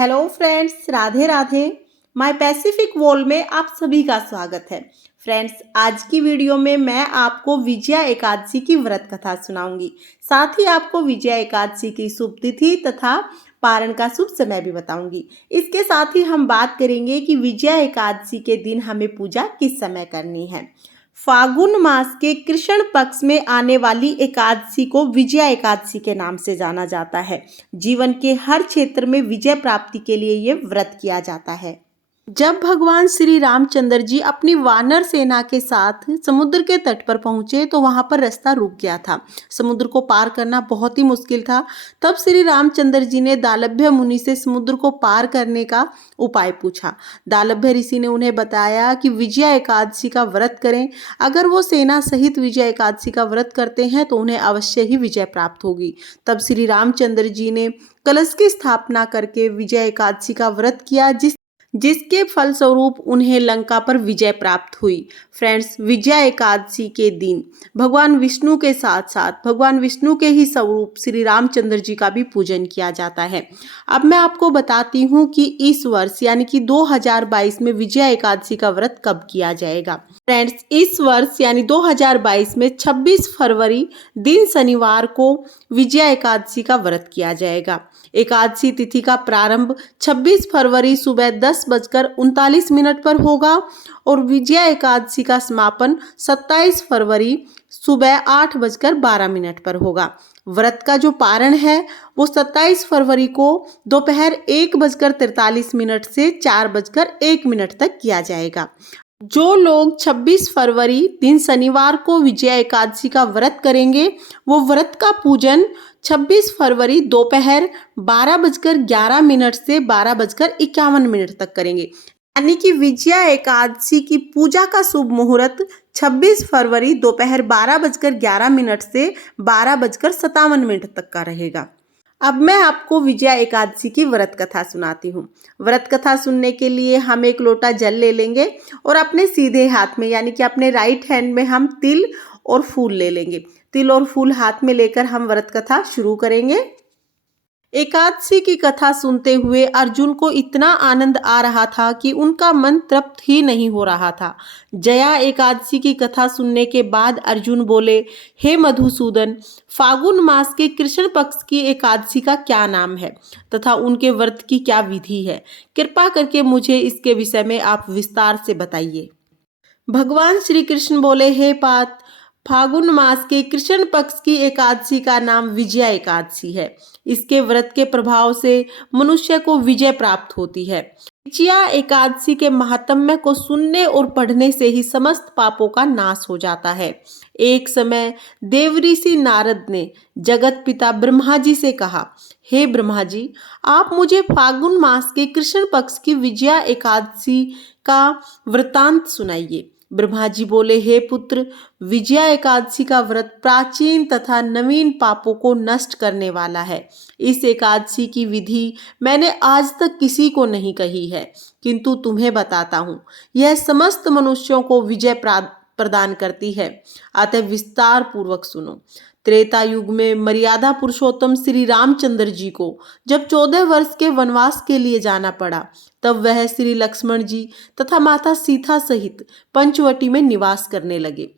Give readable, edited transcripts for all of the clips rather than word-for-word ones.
Hello friends, Radhe Radhe. My Pacific wall में आप सभी का स्वागत है। फ्रेंड्स, आज की वीडियो में मैं आपको विजया एकादशी की व्रत कथा सुनाऊंगी। साथ ही आपको विजया एकादशी की शुभ तिथि तथा पारण का शुभ समय भी बताऊंगी। इसके साथ ही हम बात करेंगे कि विजया एकादशी के दिन हमें पूजा किस समय करनी है। फागुन मास के कृष्ण पक्ष में आने वाली एकादशी को विजया एकादशी के नाम से जाना जाता है। जीवन के हर क्षेत्र में विजय प्राप्ति के लिए ये व्रत किया जाता है। जब भगवान श्री रामचंद्र जी अपनी वानर सेना के साथ समुद्र के तट पर पहुंचे तो वहां पर रास्ता रुक गया था। समुद्र को पार करना बहुत ही मुश्किल था। तब श्री रामचंद्र जी ने दालभ्य मुनि से समुद्र को पार करने का उपाय पूछा। दालभ्य ऋषि ने उन्हें बताया कि विजया एकादशी का व्रत करें। अगर वो सेना सहित विजया एकादशी का व्रत करते हैं तो उन्हें अवश्य ही विजय प्राप्त होगी। तब श्री रामचंद्र जी ने कलश की स्थापना करके विजय एकादशी का व्रत किया, जिसके फलस्वरूप उन्हें लंका पर विजय प्राप्त हुई। फ्रेंड्स, विजया एकादशी के दिन भगवान विष्णु के साथ साथ भगवान विष्णु के ही स्वरूप श्री रामचंद्र जी का भी पूजन किया जाता है। अब मैं आपको बताती हूँ कि इस वर्ष यानी कि 2022 में विजया एकादशी का व्रत कब किया जाएगा। फ्रेंड्स, इस वर्ष यानी 2022 में 26 फरवरी दिन शनिवार को विजया एकादशी का व्रत किया जाएगा। एकादशी तिथि का प्रारंभ 26 फरवरी सुबह 10:39 पर होगा और विजया एकादशी का समापन 27 फरवरी सुबह 8:12 पर होगा। व्रत का जो पारण है वो 27 फरवरी को दोपहर 1:43 से 4:01 तक किया जाएगा। जो लोग 26 फरवरी दिन शनिवार को विजया एकादशी का व्रत करेंगे वो व्रत का पूजन 26 फरवरी दोपहर 12:11 से 12:51 तक करेंगे। यानी कि विजया एकादशी की पूजा का शुभ मुहूर्त 26 फरवरी दोपहर 12:11 से 12:57 तक का रहेगा। अब मैं आपको विजया एकादशी की व्रत कथा सुनाती हूँ। व्रत कथा सुनने के लिए हम एक लोटा जल ले लेंगे और अपने सीधे हाथ में यानी कि अपने राइट हैंड में हम तिल और फूल ले लेंगे। तिल और फूल हाथ में लेकर हम व्रत कथा शुरू करेंगे। एकादशी की कथा सुनते हुए अर्जुन को इतना आनंद आ रहा था कि उनका मन तृप्त ही नहीं हो रहा था। जया एकादशी की कथा सुनने के बाद अर्जुन बोले, हे मधुसूदन, फागुन मास के कृष्ण पक्ष की एकादशी का क्या नाम है तथा उनके व्रत की क्या विधि है? कृपा करके मुझे इसके विषय में आप विस्तार से बताइए। भगवान श्री कृष्ण बोले, हे पार्थ, फागुन मास के कृष्ण पक्ष की एकादशी का नाम विजया एकादशी है। इसके व्रत के प्रभाव से मनुष्य को विजय प्राप्त होती है। विजया एकादशी के महात्म्य को सुनने और पढ़ने से ही समस्त पापों का नाश हो जाता है। एक समय देवऋषि नारद ने जगत पिता ब्रह्मा जी से कहा, हे ब्रह्मा जी, आप मुझे फागुन मास के कृष्ण पक्ष की विजया एकादशी का वृतांत सुनाइए। ब्रह्मा जी बोले, हे पुत्र, विजया एकादशी का व्रत प्राचीन तथा नवीन पापों को नष्ट करने वाला है। इस एकादशी की विधि मैंने आज तक किसी को नहीं कही है, किंतु तुम्हें बताता हूँ। यह समस्त मनुष्यों को विजय प्रदान करती है, अतः विस्तार पूर्वक सुनो। त्रेता युग में मर्यादा पुरुषोत्तम श्री रामचंद्र जी को जब 14 वर्ष के वनवास के लिए जाना पड़ा, तब वह श्री लक्ष्मण जी तथा माता सीता सहित पंचवटी में निवास करने लगे।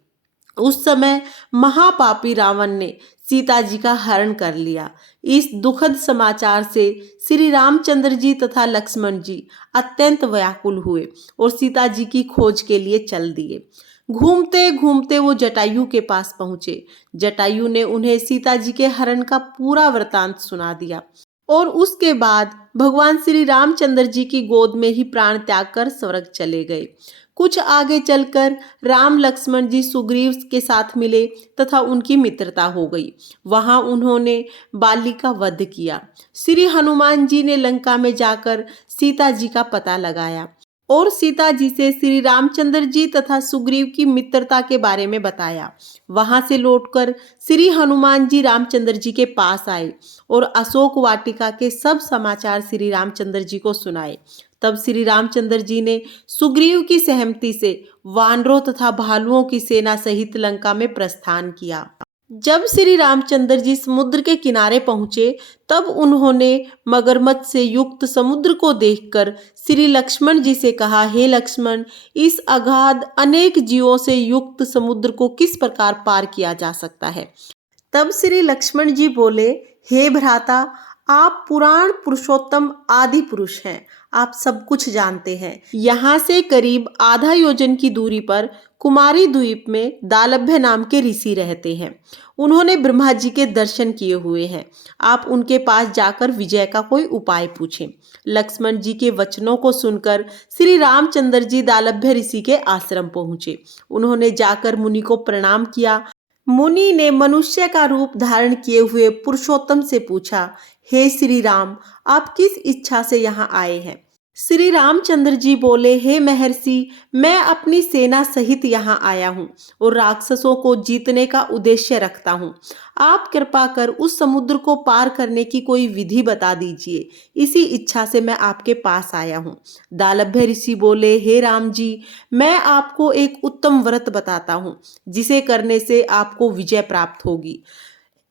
उस समय महापापी रावण ने सीता जी का हरण कर लिया। इस दुखद समाचार से श्री रामचंद्र जी तथा लक्ष्मण जी अत्यंत व्याकुल हुए और सीता जी की खोज के लिए चल दिए। घूमते घूमते वो जटायु के पास पहुंचे। जटायु ने उन्हें सीता जी के हरण का पूरा वृतांत सुना दिया और उसके बाद भगवान श्री रामचंद्र जी की गोद में ही प्राण त्याग कर स्वर्ग चले गए। कुछ आगे चलकर राम लक्ष्मण जी सुग्रीव के साथ मिले तथा उनकी मित्रता हो गई। वहां उन्होंने बाली का वध किया। श्री हनुमान जी ने लंका में जाकर सीता जी का पता लगाया और सीता जी से श्री रामचंद्र जी तथा सुग्रीव की मित्रता के बारे में बताया। वहां से लौटकर श्री हनुमान जी रामचंद्र जी के पास आए और अशोक वाटिका के सब समाचार श्री रामचंद्र जी को सुनाए। तब श्री रामचंद्र जी ने सुग्रीव की सहमति से वानरों तथा भालुओं की सेना सहित लंका में प्रस्थान किया। जब श्री रामचंद्र जी समुद्र के किनारे पहुंचे तब उन्होंने मगरमच्छ से युक्त समुद्र को देखकर श्री लक्ष्मण जी से कहा, हे लक्ष्मण, इस अगाध अनेक जीवों से युक्त समुद्र को किस प्रकार पार किया जा सकता है। तब श्री लक्ष्मण जी बोले, हे भ्राता, आप पुराण पुरुषोत्तम आदि पुरुष हैं, आप सब कुछ जानते हैं। यहाँ से करीब आधा योजन की दूरी पर कुमारी द्वीप में दालभ्य नाम के ऋषि रहते हैं। उन्होंने ब्रह्मा जी के दर्शन किए हुए हैं। आप उनके पास जाकर विजय का कोई उपाय पूछें। लक्ष्मण जी के वचनों को सुनकर श्री रामचंद्र जी दालभ्य ऋषि के आश्रम पहुंचे। उन्होंने जाकर मुनि को प्रणाम किया। मुनि ने मनुष्य का रूप धारण किए हुए पुरुषोत्तम से पूछा, हे श्री राम, आप किस इच्छा से यहाँ आए हैं। श्री रामचंद्र जी बोले, हे महर्षि, मैं अपनी सेना सहित यहाँ आया हूँ और राक्षसों को जीतने का उद्देश्य रखता हूँ। आप कृपा कर उस समुद्र को पार करने की कोई विधि बता दीजिए, इसी इच्छा से मैं आपके पास आया हूँ। दालभ्य ऋषि बोले, हे राम जी, मैं आपको एक उत्तम व्रत बताता हूँ जिसे करने से आपको विजय प्राप्त होगी।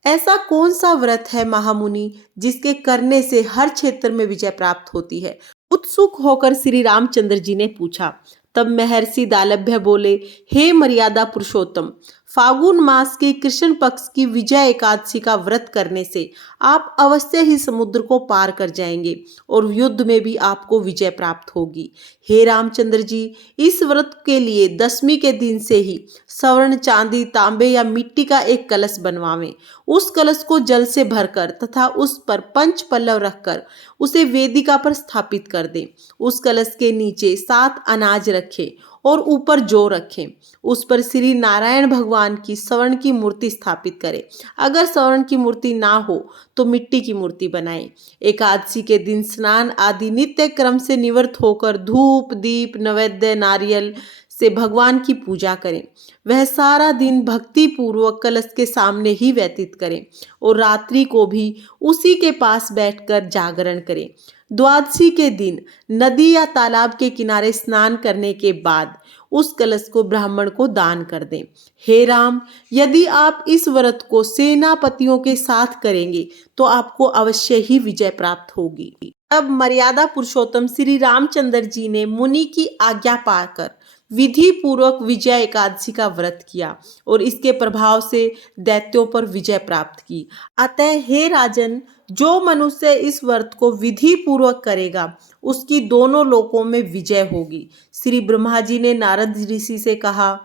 ऐसा कौन सा व्रत है महामुनि जिसके करने से हर क्षेत्र में विजय प्राप्त होती है। उत्सुक होकर श्री रामचंद्र जी ने पूछा। तब महर्षि दालभ्य बोले, हे मर्यादा पुरुषोत्तम, फागुन मास के कृष्ण पक्ष की विजय एकादशी का व्रत करने से आप अवश्य ही समुद्र को पार कर जाएंगे और युद्ध में भी आपको विजय प्राप्त होगी। हे रामचंद्र जी, इस व्रत के लिए दशमी के दिन से ही स्वर्ण, चांदी, तांबे या मिट्टी का एक कलश बनवावें। उस कलश को जल से भरकर तथा उस पर पंच पल्लव रखकर उसे वेदिका पर स्थापित कर दें। उस कलश के नीचे 7 अनाज रखें और ऊपर जौ रखें। उस पर श्री नारायण भगवान की स्वर्ण की मूर्ति स्थापित करें। अगर स्वर्ण की मूर्ति ना हो तो मिट्टी की मूर्ति बनाएं। एकादशी के दिन स्नान आदि नित्य क्रम से निवृत्त होकर धूप, दीप, नैवेद्य, नारियल से भगवान की पूजा करें। वह सारा दिन भक्ति पूर्वक कलश के सामने ही व्यतीत करें और रात्रि को भी उसी के पास बैठकर जागरण करें। द्वादशी के दिन नदी या तालाब के किनारे स्नान करने के बाद उस कलश को ब्राह्मण को दान कर दें। हे राम, यदि आप इस व्रत को सेनापतियों के साथ करेंगे तो आपको अवश्य ही विजय प्राप्त होगी। अब मर्यादा पुरुषोत्तम श्री रामचंद्र जी ने मुनि की आज्ञा पाकर विधि पूर्वक विजय एकादशी का व्रत किया और इसके प्रभाव से दैत्यों पर विजय प्राप्त की। अतः हे राजन, जो मनुष्य इस व्रत को विधि पूर्वक करेगा उसकी दोनों लोकों में विजय होगी। श्री ब्रह्मा जी ने नारद ऋषि से कहा,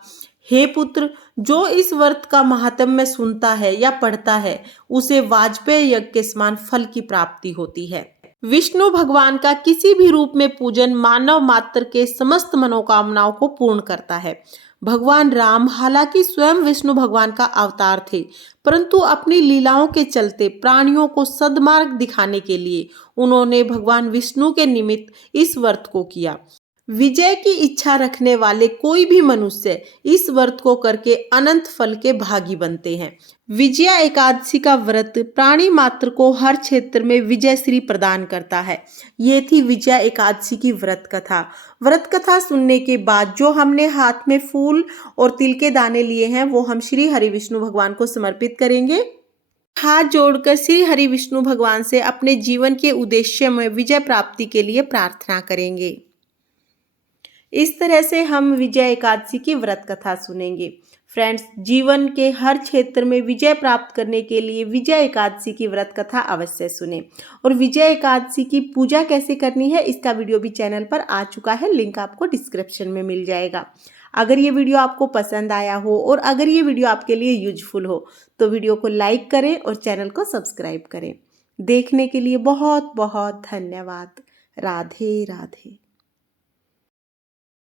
हे पुत्र, जो इस व्रत का महात्म्य सुनता है या पढ़ता है उसे वाजपेय यज्ञ के समान फल की प्राप्ति होती है। विष्णु भगवान का किसी भी रूप में पूजन मानव मात्र के समस्त मनोकामनाओं को पूर्ण करता है। भगवान राम हालांकि स्वयं विष्णु भगवान का अवतार थे, परंतु अपनी लीलाओं के चलते प्राणियों को सद्मार्ग दिखाने के लिए उन्होंने भगवान विष्णु के निमित्त इस व्रत को किया। विजय की इच्छा रखने वाले कोई भी मनुष्य इस व्रत को करके अनंत फल के भागी बनते हैं। विजया एकादशी का व्रत प्राणी मात्र को हर क्षेत्र में विजय श्री प्रदान करता है। ये थी विजया एकादशी की व्रत कथा। व्रत कथा सुनने के बाद जो हमने हाथ में फूल और तिल के दाने लिए हैं वो हम श्री हरि विष्णु भगवान को समर्पित करेंगे। हाथ जोड़कर श्री हरि विष्णु भगवान से अपने जीवन के उद्देश्य में विजय प्राप्ति के लिए प्रार्थना करेंगे। इस तरह से हम विजय एकादशी की व्रत कथा सुनेंगे। फ्रेंड्स, जीवन के हर क्षेत्र में विजय प्राप्त करने के लिए विजय एकादशी की व्रत कथा अवश्य सुने। और विजय एकादशी की पूजा कैसे करनी है इसका वीडियो भी चैनल पर आ चुका है, लिंक आपको डिस्क्रिप्शन में मिल जाएगा। अगर ये वीडियो आपको पसंद आया हो और अगर ये वीडियो आपके लिए यूजफुल हो तो वीडियो को लाइक करें और चैनल को सब्सक्राइब करें। देखने के लिए बहुत बहुत धन्यवाद। राधे राधे।